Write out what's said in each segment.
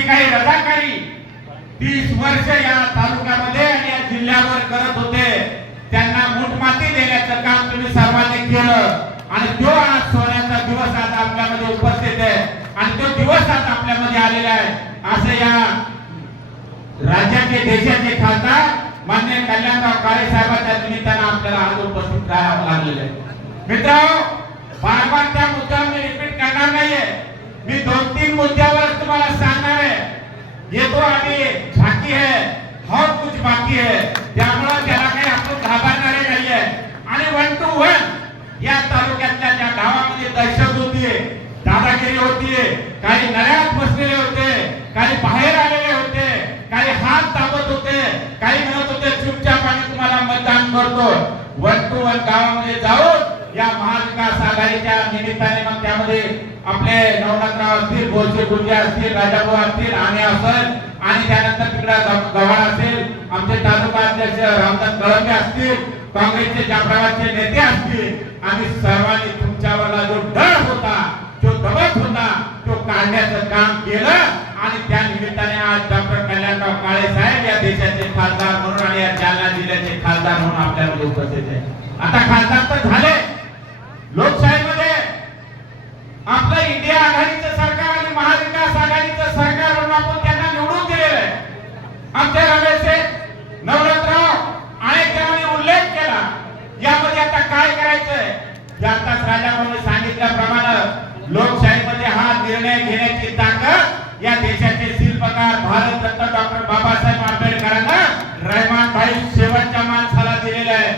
जी काही रजाकारी तीस वर्ष या तालुक्यामध्ये आणि या जिल्ह्यावर करत होते. त्यांना मुठमाती देण्याचं काम तुम्ही सर्वांनी केलं. आणि तो आज सोन्याचा दिवस आज आपल्यामध्ये उपस्थित आहे. आणि तो दिवस आज आपल्यामध्ये आलेला आहे. असे या राज्याचे देशाचे खासदार मान्य कल्याणराव काळे साहेबांच्या निमित्तानं आपल्याला आज उपस्थित राहावं लागलेलं आहे. मित्रांनो बार बार त्या मुद्द्यावर मी रिपीट करणार नाहीये. मी दोन तीन मुद्द्यावर तुम्हाला सांगणार आहे. ये तो अभी झाकी है कुछ बाकी आहे. त्यामुळे त्याला काही आपण घाबरणारे नाहीये. आणि वन टू वन या तालुक्यातल्या ज्या गावामध्ये दहशत होतीये दादागिरी होतीये काही नळ्यात बसलेले होते काही बाहेर आलेले होते काही हात दाबत होते काही म्हणत होते चुपचाप आम्ही तुम्हाला मतदान करतो. वन टू वन गावामध्ये जाऊन या महाविकास आघाडीच्या निमित्ताने मग त्यामध्ये आपले नवनाथराव असतील बोलशे गुंजे असतील राजाभाऊ असतील आणि असेल आणि त्यानंतर तिकडे गव्हाण असेल आमचे तालुका अध्यक्ष रामदास कळंबे असतील काँग्रेसचे जाफराबादचे नेते असतील आम्ही सर्वांनी तुमच्यावरला जो डर होता जो दबत होता तो काढण्याचं काम केलं आणि त्या निमित्ताने आज डॉक्टर कल्याणराव काळे साहेब या देशाचे खासदार म्हणून आणि या जालना जिल्ह्याचे खासदार म्हणून आपल्याला उपस्थित आहे. आता खासदार तर झाले लोकशाहीमध्ये आपलं इंडिया आघाडीचं सरकार आणि महाविकास आघाडीचं सरकार म्हणून आपण त्यांना निवडून दिलेलं आहे आमच्या रमेशचे नवरत्नराव अनेक जणांनी उल्लेख केला यामध्ये आता काय करायचंय हे आताच राजाभाऊने सांगितल्याप्रमाणे लोकशाहीमध्ये हा निर्णय घेण्याची ताकद या देशाचे शिल्पकार भारतरत्न डॉक्टर बाबासाहेब आंबेडकरांना रहमान भाई शेवटच्या माणसाला दिलेला आहे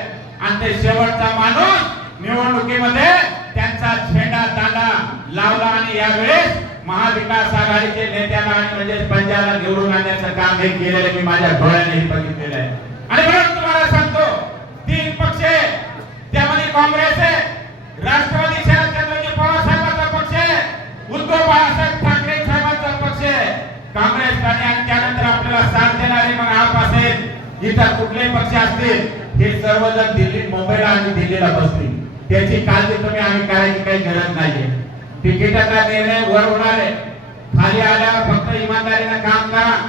आणि शेवटचा माणूस निवडणुकीमध्ये त्यांचा झेंडा दांडा लावला आणि यावेळेस महाविकास आघाडीचे नेत्याला आणि म्हणजे पंजाला निवडून आणण्याचं काम हे केलेलं मी माझ्या डोळ्याने बघितलेलं आहे. आणि म्हणून तुम्हाला सांगतो तीन पक्ष त्यामध्ये काँग्रेस आहे राष्ट्रवादी शरदचंद्रजी पवार साहेबांचा पक्ष आहे उद्धव बाळासाहेब ठाकरे साहेबांचा पक्ष आहे. काँग्रेस आणि त्यानंतर आपल्याला साथ देणारे मग आप असेल इतर कुठले पक्ष असतील हे सर्वजण दिल्ली मुंबईला आणि दिल्लीला बसतील. त्याची काळजी तुम्ही आम्ही करायची काही गरज नाहीये. तिकिटाचा निर्णय वर होणार आहे. खाली आल्यावर फक्त इमानदारीनं काम करा.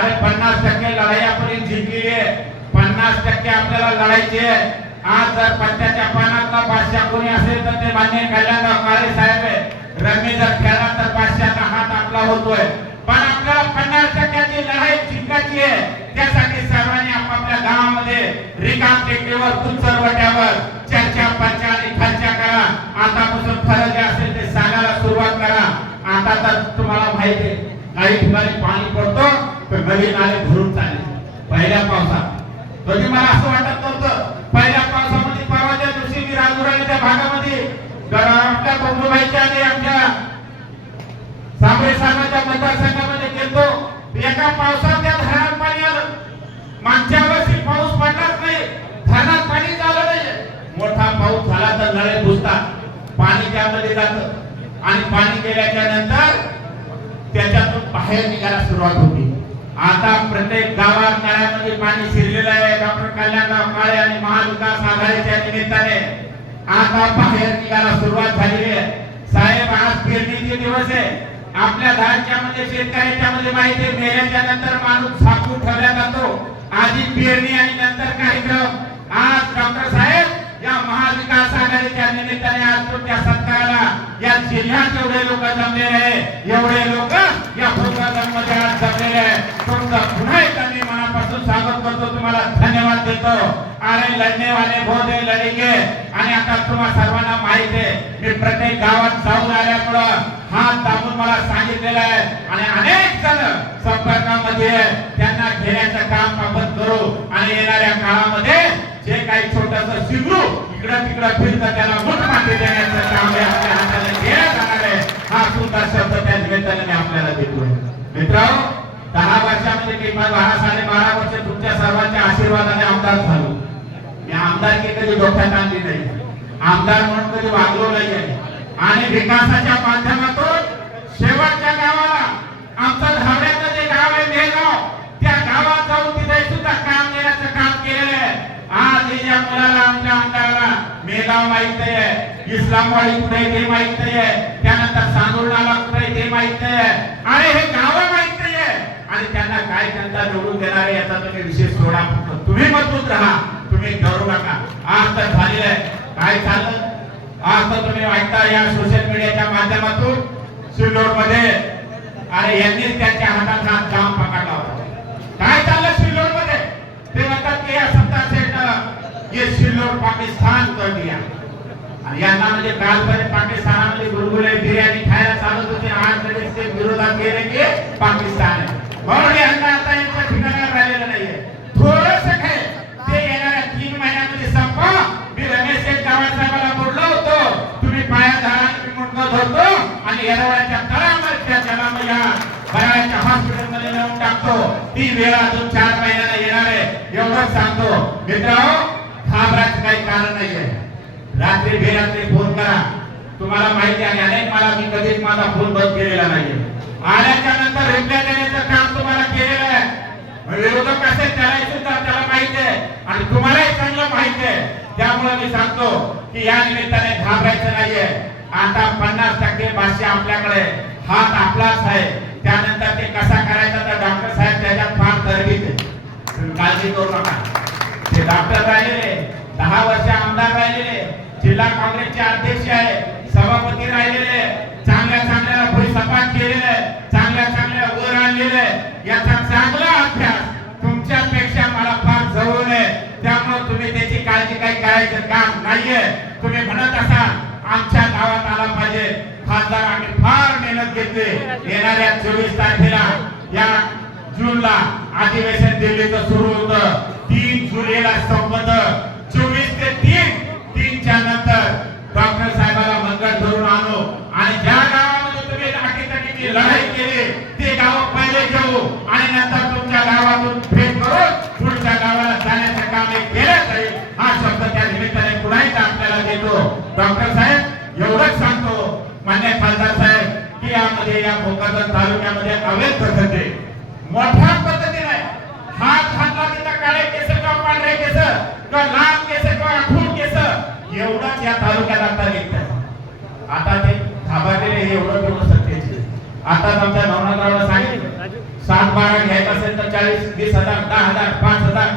अरे पन्नास टक्के लढाई आपण जिंकली आहे. पन्नास टक्के आपल्याला लढायची आहे. आज जर पत्त्याच्या पानातला बादशाह कोणी असेल तर ते मान्य कल्याणराव काळे साहेब आहे. रमी जर खेळला तर पाचशेचा हात आपला होतोय. पण आपल्याला पन्नास टक्क्याची लढाई जिंकायची आहे. त्यासाठी सर्वांनी आपापल्या गावामध्ये रिकाम टेकडीवर कुचरवट्यावर चर्चा पंचा आणि खर्चा करा. आतापासून फरक जे असेल ते सांगायला सुरुवात करा. आता तर तुम्हाला माहिती आहे काही ठिकाणी पाणी पडतो तर नदी नाले भरून चालले. पहिल्या पावसात. कधी मला असं वाटत नव्हतं पहिल्या पावसामध्ये परवाच्या दिवशी मी राजुराणी त्या भागामध्ये आमच्या आपल्या आणि आमच्या सांबळे साहेबांच्या मतदारसंघामध्ये गेलो एका पावसात त्या धरणात मागच्या वर्षी पाऊस पडलाच नाही. धरणात पाणी झालं नाही. मोठा पाऊस झाला तर नळे पुसतात. पाणी त्यामध्ये जात आणि पाणी गेल्याच्यानंतर त्याच्यातून बाहेर निघायला सुरुवात होती. आता प्रत्येक गावात नळ्यामध्ये पाणी शिरलेलं आहे. डॉक्टर कल्याणराव काळे आणि महाविकास आघाडीच्या निमित्ताने आता बाहेर निघायला सुरुवात झालेली आहे. साहेब आज पेरणीचे दिवस आहे आपल्या धानच्यामध्ये शेतकऱ्याच्या मध्ये माहिती आहे. मेल्याच्या नंतर माणूस साकून ठेवला जातो. आधी पेरणी आणि नंतर कार्यक्रम. आज डॉक्टर साहेब या महाविकास आघाडीच्या निमित्ताने आज तुमच्या सत्काराला या जिल्ह्यात एवढे लोक जमलेले आहे. एवढे लोक या मध्ये आज जमलेले आहे. तुमचं पुन्हा एकदा मी मनापासून स्वागत करतो. तुम्हाला धन्यवाद देतो. अरे लढणे वाले भोदे लढेंगे आणि आता तुम्हाला सर्वांना माहिती आहे मी प्रत्येक गावात जाऊन आल्यामुळं हा मला सांगितलेलं आहे. आणि अनेक जण संपर्कामध्ये त्यांना घेण्याचं काम आपण करू. आणि येणाऱ्या काळामध्ये जे काही छोटस शिगरू इकडं तिकडं फिरतं त्याला मोठ माती देण्याचं काम आपल्या हाताने केलं जाणार आहे. हा सुद्धा शब्द त्या निमित्ताने आपल्याला देतोय. मित्र दहा वर्षामध्ये किंवा दहा साडे बारा वर्ष तुमच्या सर्वांच्या आशीर्वादाने आमदार झालो. मी आमदारकी कधी डोक्यात आणली नाही. आमदार म्हणून कधी वागलो नाही आहे आणि विकासाच्या माध्यमातून गाव माहीत आहे इस्लामवाडी कुठे आहे ते माहीत आहे त्यानंतर सांगोळ कुठे आहे ते माहीत आहे. आणि हे गाव माहीत आहे. आणि त्यांना काय त्यांना जोडून देणार आहे याचा तुम्ही विशेष थोडा तुम्ही मजबूत राहा. तुम्ही घरू नका. आज तर झालेलं आहे. काय झालं? आज तर तुम्ही ऐकता या सोशल मीडियाच्या माध्यमातून. सिल्लोडमध्ये आणि यांनीच त्यांच्या हातात हात जाम पकडला. ये पाकिस्तान कर दिया. आणि यांना म्हणजे कालपर्यंत पाकिस्तानामध्ये गुलगुले बिर्याणी खायला चालत होते. आज लगेच ते विरोधात गेले की पाकिस्तान आहे. म्हणून यांना आता यांच्या ठिकाणावर राहिलेलं नाहीये. थोडस काय ते येणाऱ्या तीन महिन्यामध्ये संपा. मी रमेश शेठ चव्हाण बोललो होतो. तुम्ही पाया धरा मी मुंडकं धरतो आणि येरवड्याच्या तळामध्ये त्या जनाला या बराळ्याच्या हॉस्पिटलमध्ये नेऊन टाकतो. ती वेळ अजून चार महिन्याला येणार आहे. एवढंच सांगतो. मित्रांनो घाबरायचं काही कारण नाहीये. रात्री बेरात्री फोन करा. तुम्हाला माहिती आहे अनेक मला मी कधीच माझा फोन बंद केलेला नाहीये. आल्याच्यानंतर रिप्लाय देण्याचं काम तुम्हाला केलेलं आहे. विरोधक कसे त्यालाही तर त्याला माहिती आहे. आणि तुम्हालाही चांगलं माहिती आहे. त्यामुळे मी सांगतो की या निमित्ताने घाबरायचं नाहीये. आता पन्नास टक्के भाषा आपल्याकडे हात आपलाच आहे. त्यानंतर ते कसा करायचा तर डॉक्टर साहेब त्याच्यात फार तरबीज आहे. काळजी करू नका. ते डॉक्टर राहिलेले दहा वर्ष आमदार राहिलेले जिल्हा काँग्रेसचे अध्यक्ष आहे सभापती राहिलेले चांगल्या चांगल्या भुई सपाट केलेले चांगल्या चांगल्या वर आणलेले याचा चांगला अभ्यास तुमच्यापेक्षा मला फार जवळ आहे. त्यामुळे तुम्ही त्याची काळजी काही करायचं काम नाहीये. तुम्ही म्हणत असा आमच्या गावात आला पाहिजे. खासदार आम्ही फार मेहनत घेतली. येणाऱ्या चोवीस तारखेला या जूनला अधिवेशन दिल्लीचं सुरू होतं. जुलैला संबंध चोवीस ते तीन तीनच्या नंतर डॉक्टर साहेबाला मंगळ धरून आणू. आणि ज्या गावामध्ये तुम्ही अटीतटीची लढाई केली ते गाव पहिले घेऊ आणि नंतर तुमच्या गावातून फेट करून पुढच्या गावाला जाण्याचं काम एक केलं जाईल. हा शब्द त्या निमित्ताने पुन्हा एकदा आपल्याला देतो. डॉक्टर साहेब एवढंच सांगतो. मान्य खासदार साहेब की यामध्ये या भोकरदन तालुक्यामध्ये अवैध पद्धती. मोठ्या पद्धतीने हात किंवा लाल केस किंवा आखूड केस एवढंच या तालुक्यात आता निघत आता ते घाबरलेले हे एवढं तेवढं सत्तेचे आता आमच्या नवनाथरावला सांगितलं सात बारा घ्यायचं असेल तर चाळीस वीस हजार दहा हजार पाच हजार.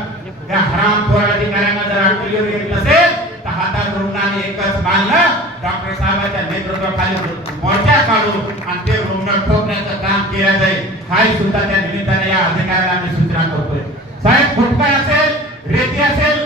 त्या हराम थोर अधिकाऱ्यांना जर अडकलीवर येत असेल तर हातात रुग्णाने एकच मानलं डॉक्टर साहेबांच्या नेतृत्वाखाली मोर्चा काढून आणि ते रुग्ण ठोकण्याचं काम केलं जाईल. हाही सुद्धा त्या निमित्ताने या अधिकाऱ्याला आम्ही सूचना करतोय. साहेब फुटका असेल रेती असेल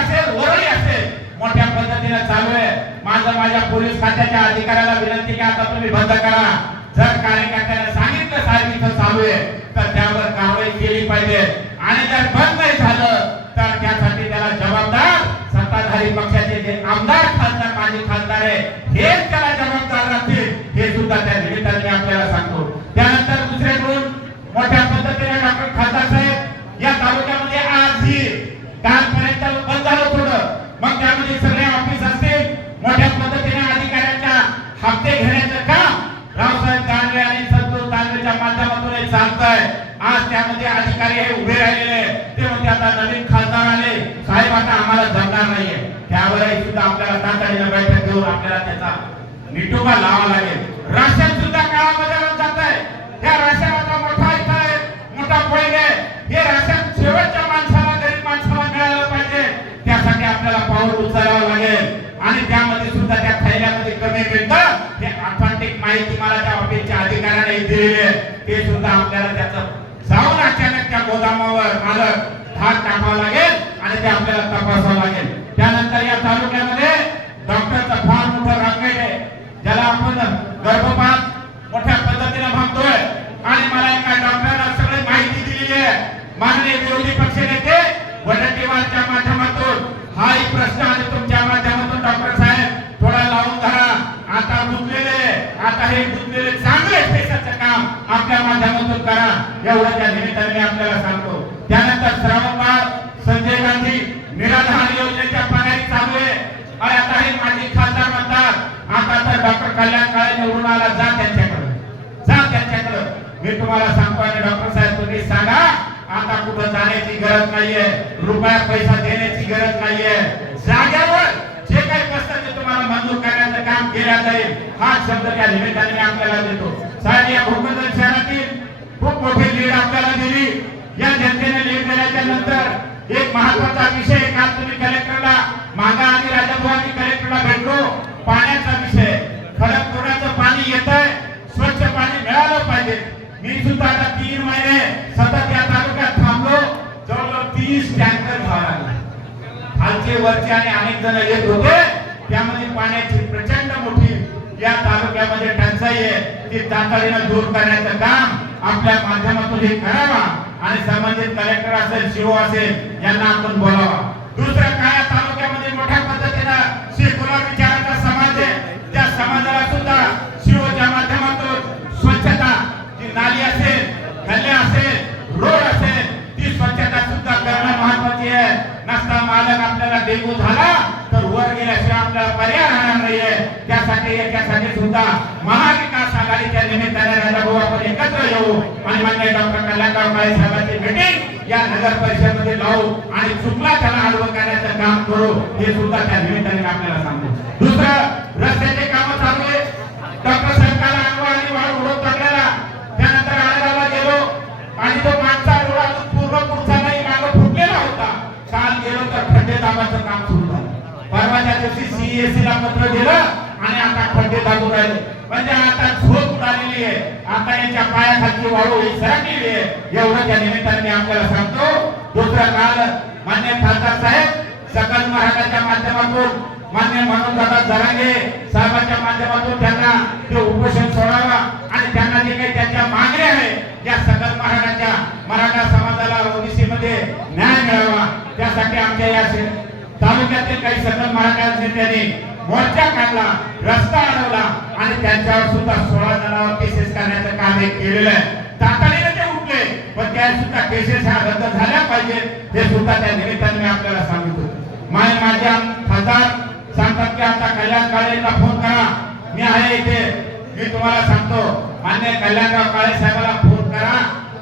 असेल वरळी असेल. मोठ्या पद्धतीने चालू आहे. माझं माझ्या पोलीस खात्याच्या अधिकाऱ्याला विनंती की आता तुम्ही बंद करा. जर कार्यकर्त्याने सांगितलं साहेब इथं चालू आहे तर त्यावर कारवाई केली पाहिजे. आणि जर बंद नाही झालं तर त्यासाठी त्याला जबाबदार सत्ताधारी पक्षाचे जे आमदार खासदार माजी खासदार आहे बैठक घेऊन आपल्याला त्याचा लावा लागेल. राशन सुद्धा जात आहे त्या राशनाचा मोठा इथं आहे मोठा आहे. हे राशन शेवटच्या माणसाला गरीब माणसाला मिळालं पाहिजे. त्यासाठी आपल्याला पाऊल उचलावं लागेल. आणि त्यामध्ये सुद्धा त्या थैल्यामध्ये कमी मिळतं. हे ऑथेंटिक माहिती मला त्या ऑफिसच्या अधिकाऱ्याने दिलेली आहे. ते सुद्धा आपल्याला त्याचं जाऊन अचानक त्या गोदामावर मालक धाक टाकावं लागेल आणि ते आपल्याला तपासावं लागेल. त्यानंतर या तालुक्यामध्ये डॉक्टरचं फार मोठं रंगेट आहे ज्याला आपण गर्भपात मोठ्या पद्धतीने म्हणतोय आणि मला एका डॉक्टरला सगळी माहिती दिलेली आहे माननीय विरोधी पक्ष नेते वडट्टीवारच्या माध्यमातून हाही प्रश्न आणि तुमच्या माध्यमातून डॉक्टर साहेब. थोडा लावून धरा. आता गुंतलेले आता हे गुंतलेले चांगले पैशाचं काम आपल्या माध्यमातून करा. एवढं त्या निमित्ताने मी आपल्याला सांगतो. त्यानंतर श्रावणबाळ संजय गांधी निराधार योजनेच्या पाण्याने चालू आहे आणि आता हे माजी खासदार म्हणतात आता तर डॉक्टर कल्याण काळे निवडून आला. जा त्यांच्याकडे. जा त्यांच्याकडे. मी तुम्हाला सांगतो आणि डॉक्टर साहेब तुम्ही सांगा आता कुठं जाण्याची गरज नाहीये. रुपया पैसा देण्याची गरज नाहीये. जाग्यावर जे काही प्रस्ताव ते तुम्हाला मंजूर करण्याचं काम केलं जाईल. हा शब्द त्या निमित्ताने मी आपल्याला देतो. साहेब या भोकरदन शहरातील खूप मोठी लीड आपल्याला दिली. या जनतेने लीड दिल्याच्या नंतर एक महत्त्वाचा विषय काल तुम्ही कलेक्टरला मागा आणि राजाभाऊ आम्ही कलेक्टरला भेटलो. पाण्याचा विषय. खरं पुराचं पाणी येत आहे स्वच्छ पाणी मिळालं पाहिजे. मी सुद्धा आता तीन महिने सतत या खालचे वरचे आणि अनेक जण येत होते त्यामध्ये पाण्याची प्रचंड मोठी या तालुक्यामध्ये टंचाई आहे. ती तातडीनं दूर करण्याचं काम आपल्या माध्यमातून हे करावा आणि संबंधित कलेक्टर असेल शिव असेल यांना आपण बोलावा. दुसरं काय तालुक्यामध्ये मोठ्या पर्याय राहणार नाहीये त्यासाठी याच्यासाठी सुद्धा महाविकास आघाडीच्या निमित्ताने राजाभाऊ आपण एकत्र येऊ. आणि मान्य डॉक्टर कल्याणराव काळे साहेबांची मीटिंग या नगर परिषदेमध्ये लावू आणि चुकला त्याला आडवं करण्याचं काम करू हे सुद्धा त्या निमित्ताने आपल्याला सांगतो. दुसरं रस्त्याचे पत्र दिलं आणि आता खड्डे दाबू राहिले. म्हणजे आता झोप उडालेली आहे. आता यांच्या पायाखालची वाळू ही सरकलेली आहे. एवढं त्या निमित्ताने मी आपल्याला सांगतो दुसरं काल मान्य खासदार साहेब सकल महाराजांच्या माध्यमातून मान्य म्हणून दादा जरांगे साहेबांच्या माध्यमातून त्यांना ते उपोषण सोडावा आणि त्यांना जे काही त्यांच्या मागण्या आहे या सकल महाराजांच्या मराठा समाजाला ओबीसी मध्ये न्याय मिळावा. त्यासाठी आमच्या या तालुक्यातील काही सकल महाराजांच्या नेत्यांनी मोर्चा काढला रस्ता अडवला आणि त्यांच्यावर सुद्धा सोळा जणांवर केसेस करण्याचं काम हे केलेलं आहे. तातडीने ते उठले पण त्या सुद्धा केसेस ह्या रद्द झाल्या पाहिजेत हे सुद्धा त्या निमित्ताने मी आपल्याला सांगितलं माय माझ्या खासदार सांगतात की आता कल्याण काळेला फोन करा. मी आहे इथे. मी तुम्हाला सांगतो मान्य कल्याणराव काळे साहेबाला फोन करा.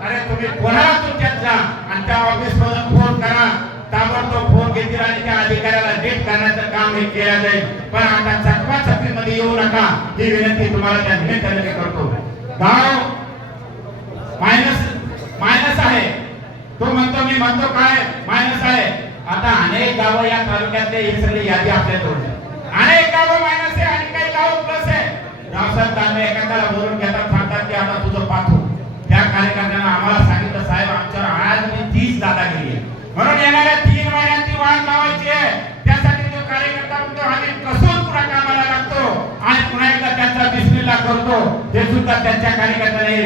अरे तुम्ही कोणाला तुमच्यात जा? आणि त्या ऑफिस मधून फोन करा. ताबडतोब फोन घेतील आणि त्या अधिकाऱ्याला डेट करण्याचं काम हे केलं जाईल. पण आता चकवा चकवीमध्ये येऊ नका. ही विनंती तुम्हाला त्या निमित्ताने करतो. गाव मायनस मायनस आहे. तो म्हणतो मी म्हणतो काय? मायनस आहे. आता अनेक गाव या तालुक्यातले ही सगळी यादी आपल्याजवळ आहे. अनेक गाव मायनस आहे आणि काही गाव प्लस आहे. रावसाहेब दानवे एखाद्याला बोलून घेतात सांगतात की आता तुझं पाठवू. त्या कार्यकर्त्यांना आम्हाला सांगितलं साहेब आमच्यावर आज मी तीस दादागिरी आहे म्हणून येणाऱ्या तीन महिन्यांची वाट लावायची आहे. त्यासाठी जो कार्यकर्ता म्हणतो आम्ही कसून पुन्हा कामाला लागतो? आणि पुन्हा एकदा त्यांचा बिस्मिल्ला करतो. हे सुद्धा त्यांच्या कार्यकर्त्याने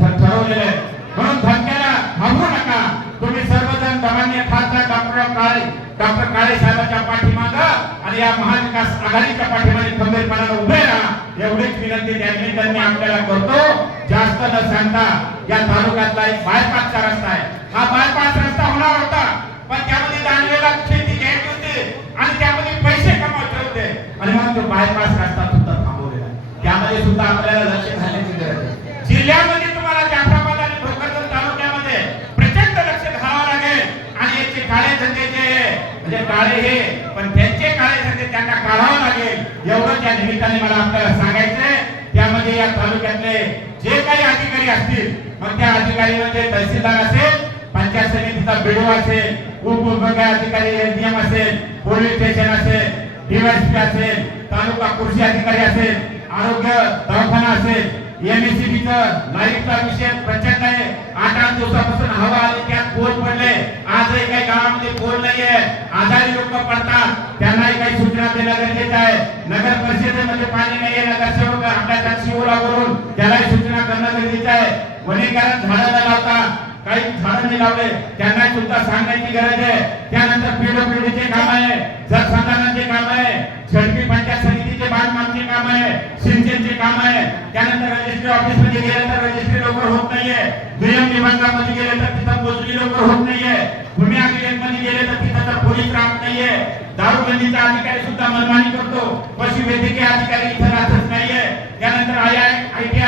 ठरवलेलं आहे. म्हणून धमक्याला घाबरू नका. तुम्ही सर्वजण सामान्य खासदार डॉक्टर काळे डॉक्टर काळे साहेबांच्या पाठीमागं आणि या महाविकास आघाडीच्या पाठीमागे खंबीरपणाने उभे राहा. एवढीच विनंती त्यांनी त्यांनी आपल्याला करतो. जास्त न सांगता या तालुक्यातला एक बायपासचा रस्ता आहे. हा बायपास रस्ता होणार होता. पण त्यामध्ये दानवेला शेती घ्यायची होती आणि त्यामध्ये पैसे कमवत होते. आणि मग तो बायपास रस्ता सुद्धा थांबवलेला. त्यामध्ये सुद्धा आपल्याला लक्ष घालण्याची गरज आहे. जिल्ह्यामध्ये तुम्हाला जाफराबाद आणि भोकरदन तालुक्यामध्ये प्रचंड लक्ष घालावं लागेल. आणि याचे काळे धंदे जे आहे, म्हणजे काळे हे पण त्यांचे काळे धंदे त्यांना काढावं लागेल. एवढं त्या निमित्ताने मला आपल्याला सांगायचंय त्यामध्ये या तालुक्यातले जे काही अधिकारी असतील मग त्या अधिकारी म्हणजे तहसीलदार असेल पंचायत समितीचा बीडीओ असेल उपविभागीय अधिकारी एसडीएम असेल पोलीस स्टेशन असेल डीवायसपी असेल तालुका कृषी अधिकारी असेल आरोग्य दवाखाना असेल एमएससीबीचं लाईटचा विषय प्रचंड आहे. आठ आठ दिवसापासून हवा आली त्यात पोल पडले आजही काही गावामध्ये पोल नाहीये. आजारी लोक पडतात. त्यांनाही काही सूचना देणं गरजेचं आहे. नगर परिषदेमध्ये पाणी नाहीये नगरसेवक आपल्या शिवला करून त्यालाही सूचना करणं गरजेचं आहे. वनीकरण झाडाला लावतात. लावता काही झाडं नाही लावले त्यांना सुद्धा सांगण्याची गरज आहे. त्यानंतर पीडब्ल्यूडीचे काम आहे जलसंधारणाचे काम आहे झडपी पंचायत समितीचे बांधकामचे काम आहे सिंचनचे काम आहे. त्यानंतर रजिस्ट्री ऑफिसमध्ये गेले तर रजिस्ट्री लवकर होत नाहीये. दुय्यम विभागामध्ये गेले तर तिथं मोजणी लवकर होत नाहीये. भूमी अभिलेखमध्ये गेले तर तिथं तर पोलीस राहत नाहीये. दारूबंदीचा अधिकारी सुद्धा मनमानी करतो. पशुवैद्यकीय अधिकारी इथं राहतच नाहीये. त्यानंतर आय आय टी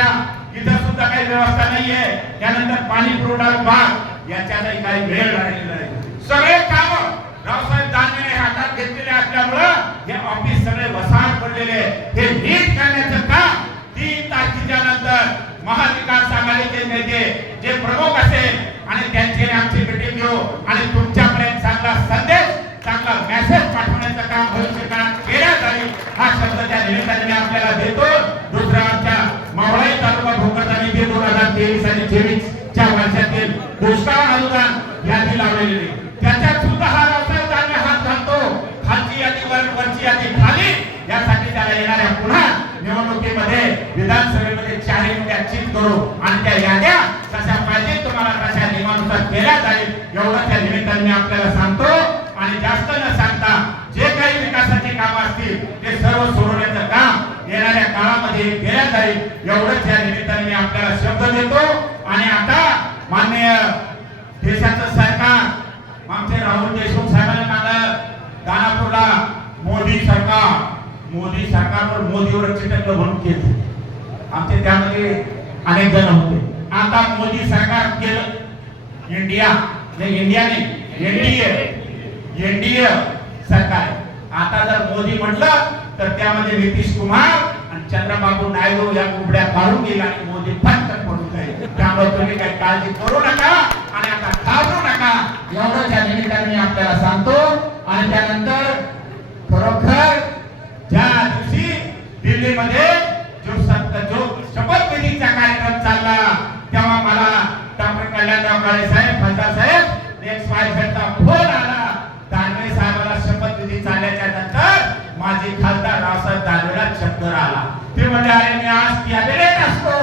तिथं सुद्धा काही व्यवस्था नाहीये. त्यानंतर पाणी पुरवठा विभाग याच्यातही काही वेळ राहिलेला आहे सगळे काम रावसाहेब दानवेने हातात घेतलेले असल्यामुळं हे ऑफिस सगळे वसाहत पडलेले हे नीट करण्याचं काम तीन तारखेच्या नंतर महाविकास आघाडीचे नेते जे प्रमुख असेल आणि त्यांची आमची मिटिंग घेऊ आणि तुमच्यापर्यंत चांगला मेसेज पाठवण्याचं काम भविष्यकाळात केल्या जाईल हा शब्द त्या निमित्ताने आपल्याला देतो मावळाई तालुका भोकर आणि ते दोन हजार तेवीस आणि चोवीस च्या वर्षातील दुष्काळ अनुदान यादी लावलेली नाही. त्याच्यात सुद्धा हा व्यवसाय दानवे हात घालतो खालची यादी वरची यादी खाली यासाठी त्याला येणाऱ्या पुन्हा निवडणुकीमध्ये विधानसभेमध्ये चारही मुद्द्या चित करू आणि त्या याद्या कशा पाहिजे तुम्हाला तशा नियमानुसार केल्या जाईल एवढं त्या निमित्ताने मी आपल्याला सांगतो आणि जास्त न सांगता जे काही विकासाची कामं असतील ते सर्व सोडवण्याचं काम येणाऱ्या काळामध्ये केल्या जाईल एवढंच या निमित्ताने मी आपल्याला शब्द देतो आणि आता माननीय देशाचं सरकार आमचे राहुल देशमुख साहेबांनी मागं दानापूरला मोदी सरकार मोदी सरकारवर मोदीवर चिटकलं म्हणून केलं आमचे त्यामध्ये अनेक जण होते. आता मोदी सरकार केलं. इंडिया इंडियाने एनडीए एनडीए सरकार आता जर मोदी म्हटलं तर त्यामध्ये नितीश कुमार आणि चंद्रबाबू नायडू या कुबड्या काढून गेला आणि मोदी फक्त पडून जाईल. त्यामुळे तुम्ही काही काळजी करू नका आणि आता घाबरू नका. एवढं या निमित्ताने आपल्याला सांगतो. आणि त्यानंतर खरोखर ज्या दिवशी दिल्लीमध्ये काळे साहेब खासदार साहेब नेक्स्ट वाय झेडचा फोन आला. दानवे साहेबाला शपथविधी चालल्याच्या नंतर माझे खासदार रावसाहेब दानवेला चक्कर आला. ते म्हणजे अरे मी आज कॅबिनेट असतो.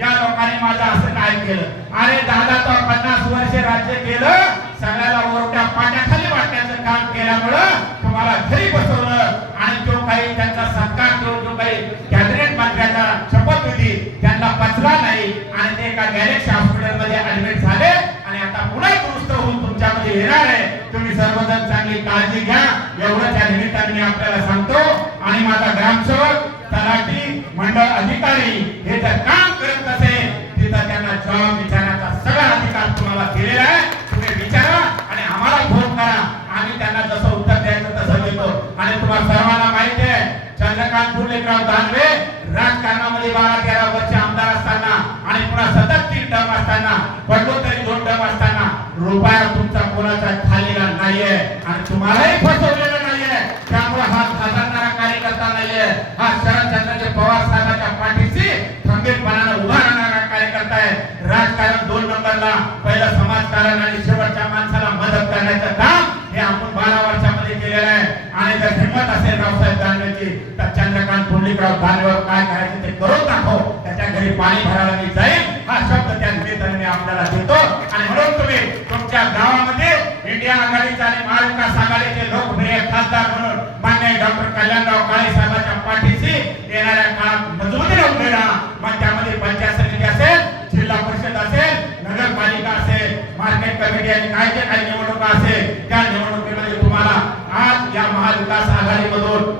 या लोकांनी माझं असं काय केलं? अरे दादा तो पन्नास वर्ष राज्य केलं. सगळ्याला ओरट्या पाण्याखाली वाटण्याचं काम केल्यामुळं तुम्हाला घरी बसवलं. आणि जो काही त्यांचा सत्कार करून जो काही कॅबिनेट मंत्र्याचा शपथविधी त्यांना पचला नाही आणि ते एका गॅलेक्सी हॉस्पिटलमध्ये ऍडमिट येणार आहे. तुम्ही सर्वजण चांगली काळजी घ्या. एवढं त्या निमित्ताने मी आपल्याला सांगतो. आणि माझा ग्रामसेवक तलाठी मंडळ अधिकारी हे जर काम करत असे तिथं त्यांना जॉब विचारण्याचा सगळा अधिकार तुम्हाला दिलेला आहे. तुम्ही विचारा आणि आम्हाला फोन करा. आम्ही त्यांना जसं उत्तर द्यायचं तसं देतो. आणि तुम्हाला सर्वांना माहिती आहे चंद्रकांत फुलेकराव दानवे राजकारणामध्ये बारा तेरा वर्ष आमदार असताना आणि पुन्हा सतत तीन टर्म असताना पडलो तरी दोन टर्म असताना रुपया तुमचा कोणाचा खाल्लेला नाहीये आणि तुम्हालाही फसवलेलं नाहीये. त्यामुळे हा खासदारणारा कार्यकर्ता नाहीये. हा शरदचंद्रचे पवार साहेबांच्या पाठीशी खंबीरपणानं उभा राहणारा कार्यकर्ता आहे. राजकारण दोन नंबरला पहिलं समाजकारण आणि शेवटच्या माणसाला मदत करण्याचं काम हे आपण बारा वर्षामध्ये केलेलं आहे. आणि जर हिंमत असेल रावसाहेब दानवेची तर चंद्रकांत पुंडलिकराव दानवेवर काय करायचं ते करून दाखव. त्याच्या घरी पाणी भरायला मी जाईल हा शब्द त्या निमित्ताने मी आपल्याला देतो. आणि म्हणून तुम्ही तुमच्या गावामध्ये इंडिया आघाडीचा आणि महाविकास आघाडीचे लोकप्रिय खासदार म्हणून मान्य डॉक्टर कल्याणराव काळे साहेबांच्या पाठीशी येणाऱ्या काळात मजबूतीने उभे राहा मग त्यामध्ये पंचायत समिती असेल जिल्हा परिषद असेल नगरपालिका असेल मार्केट कमिटी आणि काय जे काही निवडणुका असेल त्या निवडणुकीमध्ये तुम्हाला आज या महाविकास आघाडीमधून